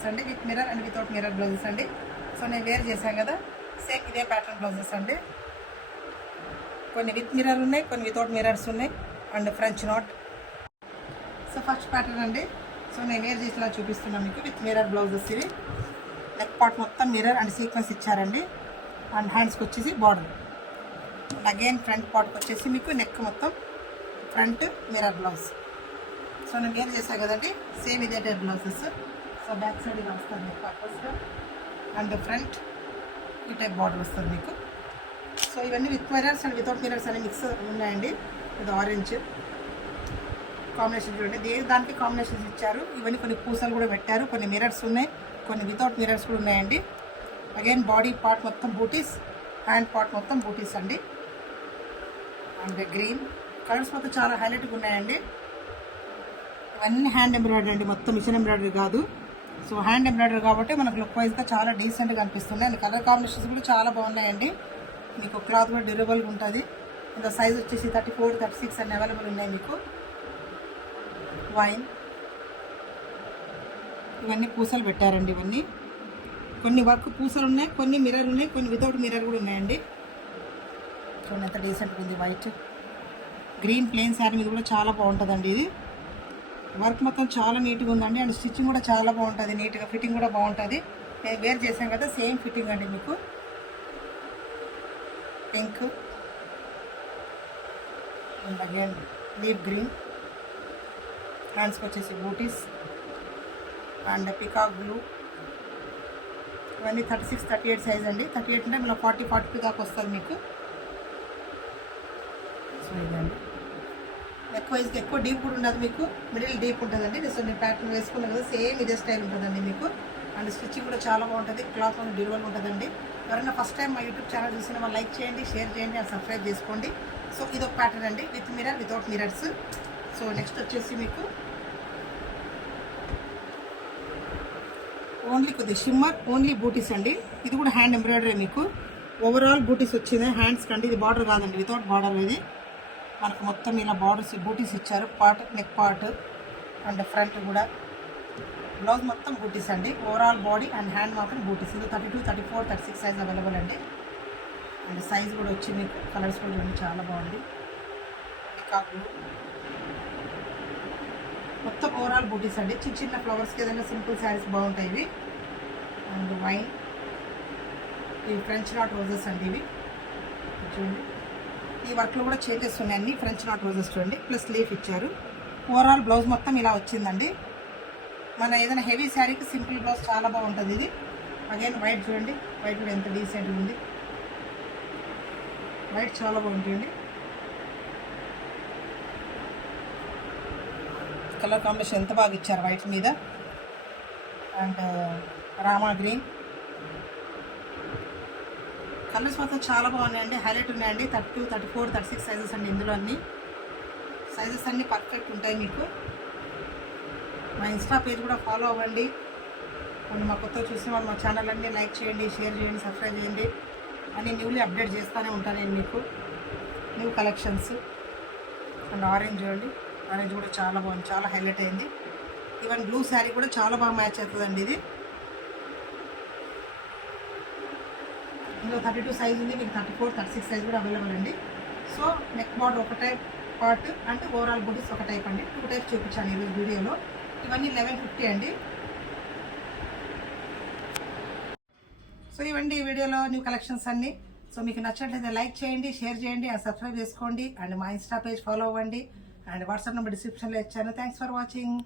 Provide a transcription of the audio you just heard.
Blouses అండి, with mirror and without mirror blouses అండి. So నేను వేర్ చేశాను కదా, సేమ్ ఇదే ప్యాటర్న్ బ్లౌజెస్ అండి. కొన్ని విత్ మిర్రర్ ఉన్నాయి, కొన్ని వితౌట్ మిర్రర్స్ ఉన్నాయి and French knot. So first pattern అండి. సో నేను వేర్ చేసేలా చూపిస్తున్నాను మీకు. విత్ మిర్రర్ బ్లౌజెస్ ఇవి. నెక్ పార్ట్ మొత్తం మిర్రర్ అండ్ సీక్వెన్స్ ఇచ్చారండి. అండ్ హ్యాండ్స్కి వచ్చేసి బార్డర్. అగైన్ ఫ్రంట్ పార్ట్కి వచ్చేసి మీకు నెక్ మొత్తం ఫ్రంట్ మిర్రర్ బ్లౌజ్. సో నేను వేర్ చేశాను కదండి, సేమ్ ఇదే type blouses. So back side ఇలా వస్తుంది నెక్ పర్పస్గా అండ్ ఫ్రంట్ ఈ టైప్ బార్డర్ వస్తుంది మీకు. సో ఇవన్నీ with mirrors and without mirrors అనే మిక్స్ ఉన్నాయండి. ఇది ఆరెంజ్ కాంబినేషన్ చూడండి, దానికి కాంబినేషన్స్ ఇచ్చారు. ఇవన్నీ కొన్ని పూసలు కూడా పెట్టారు, కొన్ని మిర్రర్స్ ఉన్నాయి, కొన్ని వితౌట్ మిర్రర్స్ కూడా ఉన్నాయండి. అగైన్ బాడీ పార్ట్ మొత్తం బూటీస్, హ్యాండ్ పార్ట్ మొత్తం బూటీస్ అండి. అండ్ గ్రీన్ కలర్స్ మొత్తం చాలా హైలైట్గా ఉన్నాయండి. ఇవన్నీ హ్యాండ్ ఎంబ్రాయిడరీ అండి, మొత్తం మిషన్ ఎంబ్రాయిడరీ కాదు. సో హ్యాండ్ ఎంబ్రాయిడరీ కాబట్టి మనకు లుక్ వైజ్గా చాలా డీసెంట్గా అనిపిస్తుంది. అండ్ కలర్ కాంబినేషన్స్ కూడా చాలా బాగున్నాయండి. మీకు క్లాత్ కూడా డ్యూరబుల్గా ఉంటుంది. ఇంకా సైజ్ వచ్చేసి 34, 36 అన్ని అవైలబుల్ ఉన్నాయి మీకు. వైన్ ఇవన్నీ పూసలు పెట్టారండి. ఇవన్నీ కొన్ని వర్క్ పూసలు ఉన్నాయి, కొన్ని మిర్రర్ ఉన్నాయి, కొన్ని వితౌట్ మిర్రర్ కూడా ఉన్నాయండి. చూడండి ఎంత డీసెంట్గా ఉంది. వైట్ గ్రీన్ ప్లెయిన్ శారీ మీద కూడా చాలా బాగుంటుందండి. ఇది వర్క్ మొత్తం చాలా నీట్గా ఉందండి. అండ్ స్టిచ్చింగ్ కూడా చాలా బాగుంటుంది, నీట్గా ఫిట్టింగ్ కూడా బాగుంటుంది. నేను వేర్ చేశాను కదా, సేమ్ ఫిట్టింగ్ అండి మీకు. Pink and again leap green, హ్యాండ్స్కి వచ్చేసి బూటీస్ అండ్ పికాక్ బ్లూ. ఇవన్నీ 36, 38 సైజ్ అండి. 38 అంటే మళ్ళీ 40, 42 దాకా వస్తుంది మీకు. సో ఇదండి నెక్ వైజ్గా ఎక్కువ డీప్ కూడా ఉండదు మీకు, మిడిల్ డీప్ ఉంటుందండి. సో నేను ప్యాటర్న్ వేసుకున్నాను కదా, సేమ్ ఇదే స్టైల్ ఉంటుందండి మీకు. అండ్ స్టిచ్చింగ్ కూడా చాలా బాగుంటుంది, క్లాత్ అనేది డ్యూరబుల్ ఉంటుందండి. ఎవరైనా ఫస్ట్ టైం మా యూట్యూబ్ ఛానల్ చూసిన వాళ్ళు లైక్ చేయండి, షేర్ చేయండి అండ్ సబ్స్క్రైబ్ చేసుకోండి. సో ఇది ఒక ప్యాటర్న్ అండి, with mirror without mirrors. So next వచ్చేసి మీకు ఓన్లీ కొద్ది షిమ్మర్ ఓన్లీ బూటీస్ అండి. ఇది కూడా హ్యాండ్ ఎంబ్రాయిడరీ మీకు. ఓవరాల్ బూటీస్ వచ్చింది హ్యాండ్స్ కండి. ఇది బార్డర్ కాదండి, వితౌట్ బార్డర్. ఇది మనకు మొత్తం ఇలా బార్డర్స్ బూటీస్ ఇచ్చారు. Part neck part and front కూడా. బ్లౌజ్ మొత్తం బూటీస్ అండి. ఓవరాల్ బాడీ అండ్ హ్యాండ్ మాత్రం బూటీస్. ఇది 32, 34, 36 సైజ్ అవైలబుల్ అండి. అండ్ సైజ్ కూడా వచ్చి మీకు కలర్స్ కూడా చూడండి చాలా బాగుంది. పికాక్ మొత్తం ఓవరాల్ బూటీస్ అండి. చిన్న చిన్న ఫ్లవర్స్కి ఏదైనా సింపుల్ శారీస్ బాగుంటాయి ఇవి. అండ్ వైన్ ఇవి ఫ్రెంచ్ నాట్ రోజెస్ అండి. ఇవి చూడండి, ఈ వర్క్లో కూడా చేంజెస్ ఉన్నాయి అన్ని. ఫ్రెంచ్ నాట్ రోజెస్ చూడండి, ప్లస్ లీఫ్ ఇచ్చారు. ఓవరాల్ బ్లౌజ్ మొత్తం ఇలా వచ్చిందండి. మన ఏదైనా హెవీ శారీకి సింపుల్ బ్లౌజ్ చాలా బాగుంటుంది ఇది. అగైన్ వైట్ చూడండి, వైట్ కూడా ఎంత డీసెంట్గా ఉంది. వైట్ చాలా బాగుంటుంది. కలర్ కాంబినేషన్ ఎంత బాగా ఇచ్చారు వైట్ మీద. అండ్ రామా గ్రీన్ కలర్స్ మొత్తం చాలా బాగున్నాయండి, హైలైట్ ఉన్నాయండి. 32, 34, 36 సైజెస్ అండి. ఇందులో అన్ని సైజెస్ అన్నీ పర్ఫెక్ట్ ఉంటాయి మీకు. మా ఇన్స్టా పేజ్ కూడా ఫాలో అవ్వండి. అండ్ మా కొత్త చూసిన వాళ్ళు మా ఛానల్ అన్నీ లైక్ చేయండి, షేర్ చేయండి, సబ్స్క్రైబ్ చేయండి. అన్నీ న్యూలీ అప్డేట్ చేస్తూనే ఉంటాను నేను మీకు. New collections. అండ్ ఆరెంజ్ చూడండి, ఆరెంజ్ కూడా చాలా బాగుంది, చాలా హైలైట్ అయింది. ఈవెన్ బ్లూ శారీ కూడా చాలా బాగా మ్యాచ్ అవుతుందండి ఇది. ఇందులో 32 సైజ్ ఉంది మీకు, 34, 36 సైజ్ కూడా అవైలబుల్ అండి. సో నెక్ బార్డర్ ఒక టైప్ పార్ట్ అంటే ఓవరాల్ బూటీస్ ఒక టైప్ అండి. 2 టైప్స్ చూపించాను ఈరోజు వీడియోలో. ఇవన్నీ 1150 అండి. సో ఇవ్వండి ఈ వీడియోలో న్యూ కలెక్షన్స్ అన్నీ. సో మీకు నచ్చినట్లయితే లైక్ చేయండి, షేర్ చేయండి అండ్ సబ్స్క్రైబ్ చేసుకోండి. అండ్ మా ఇన్స్టా పేజ్ ఫాలో అవ్వండి. అండ్ వాట్సాప్ నెంబర్ డిస్క్రిప్షన్లో ఇచ్చాను. Thanks for watching.